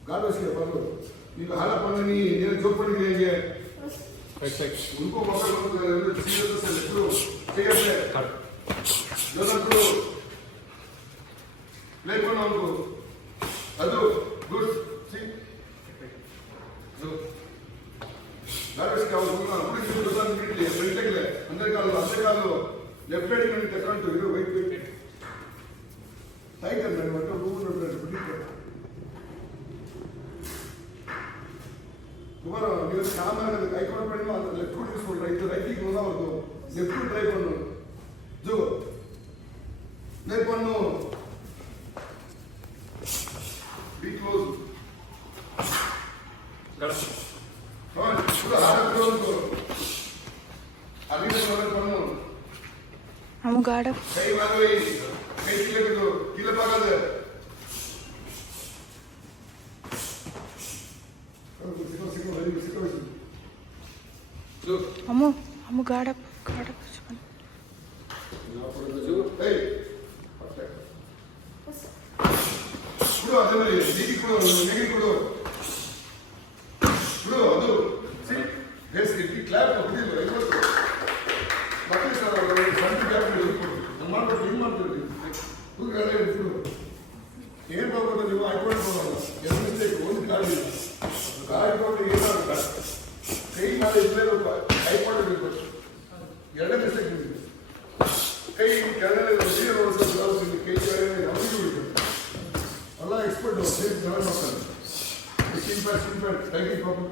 guard से पकड़ो ಈಗ ಹಾಲ ಪನ್ನನಿ ನೀನು ಜೋಕ್ பண்ணிக்கிறீங்க ಹೆಂಗೆ उनको मौका दो सीरियस से लिखो ठीक है कट दोनों प्ले करो उनको ಅದು गुड सी जो गार्ड ಅವರು ಹುಡುಗಿ ದೊಡ್ಡ ಬಿಡ್ಲಿ ಬೆಂಟೆಗೆ ಅಂದ್ರೆ ಕಾಲು ಲೆಫ್ಟ್ ಹ್ಯಾಂಡ್ ಗೆ ತಕೊಂಡು ಇರು ವೈಟ್ ಟೈಟ್ ಅಂದ್ರೆ ಮತ್ತೆ ರೂಲ್ ಬಿಡ್ಲಿ तुम्हारा ನೀವು ಸಾಮಾನ್ಯ ಕೈ ಕೊಂಡು ಪಡಿ ಮಾತ್ರ ಲೆಫ್ಟ್ ಫುಟ್ ಯೂಸ್ ಮಾಡಿ ರೈಟ್ ಗೆ ಹೋದ ಅವರು ಲೆಫ್ಟ್ ಫುಟ್ ಟ್ರೈ பண்ணு जो ले பண்ணு बी क्लोज कर हां पूरा हाथ क्लोज करो अभी तो பண்ணு हम गार्ड कई बार वही कई किले को किले पागल है हम गार्ड ಏನ್ ಮಾಡ್ಬೋದು ನೀವು ಆಯ್ಕೊಂಡು ಹೋಗಲ್ಲ ಎಷ್ಟು ಮಿಸ್ಟೇಕ್ ಒಂದು ಗಾಡಿ ಗಾಡಿ ಏನಾಗುತ್ತೆ ಕೈ ಮೇಲೆ ಇರಲೇಬೇಕು ಕೈ ಮಾಡಬೇಕು ಎರಡೇ ಮಿಸ್ಟೇಕ್ ಕೈ ಕೆಳಗಡೆ ನೀರು ಓಡಿಸೋದು ಕೈ ಕೆಳಗಡೆ ನಮಗೆ ಬಿಡಬೇಕು ಎಲ್ಲ ಎಕ್ಸ್ಪರ್ಟ್ ಸೇಫ್ ಜನ ಮಾಡ್ತಾರೆ ಸಿಂಪಲ್ ಟೈಮಿಂಗ್ ಪ್ರಾಬ್ಲಮ್